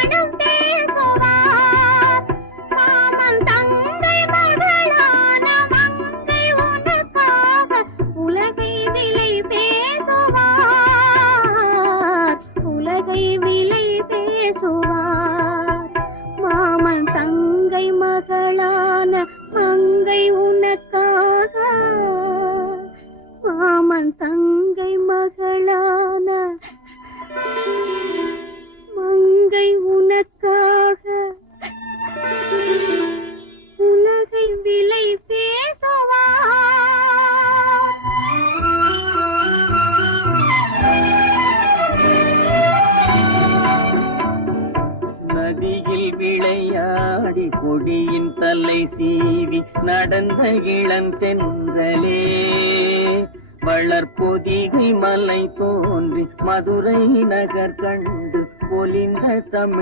மனம் பேசுவார். மாமன் தங்கை மகளான மங்கை உனக்காக உலகை விலை பேசுவார். உலகை விலை பேசுவார். மாமன் தங்கை மகளான மங்கை உனக்காக, மாமன் தங்கை மகளான மங்கை உனக்காக உலகை விலை நதியில் விளையாடி கொடியின் தலை சீவி நடந்த இளந்தென்றலே, வளர்பொதிகை மலை தோன்றி மதுரை நகர் கண்டு பொலிந்த தமிழ்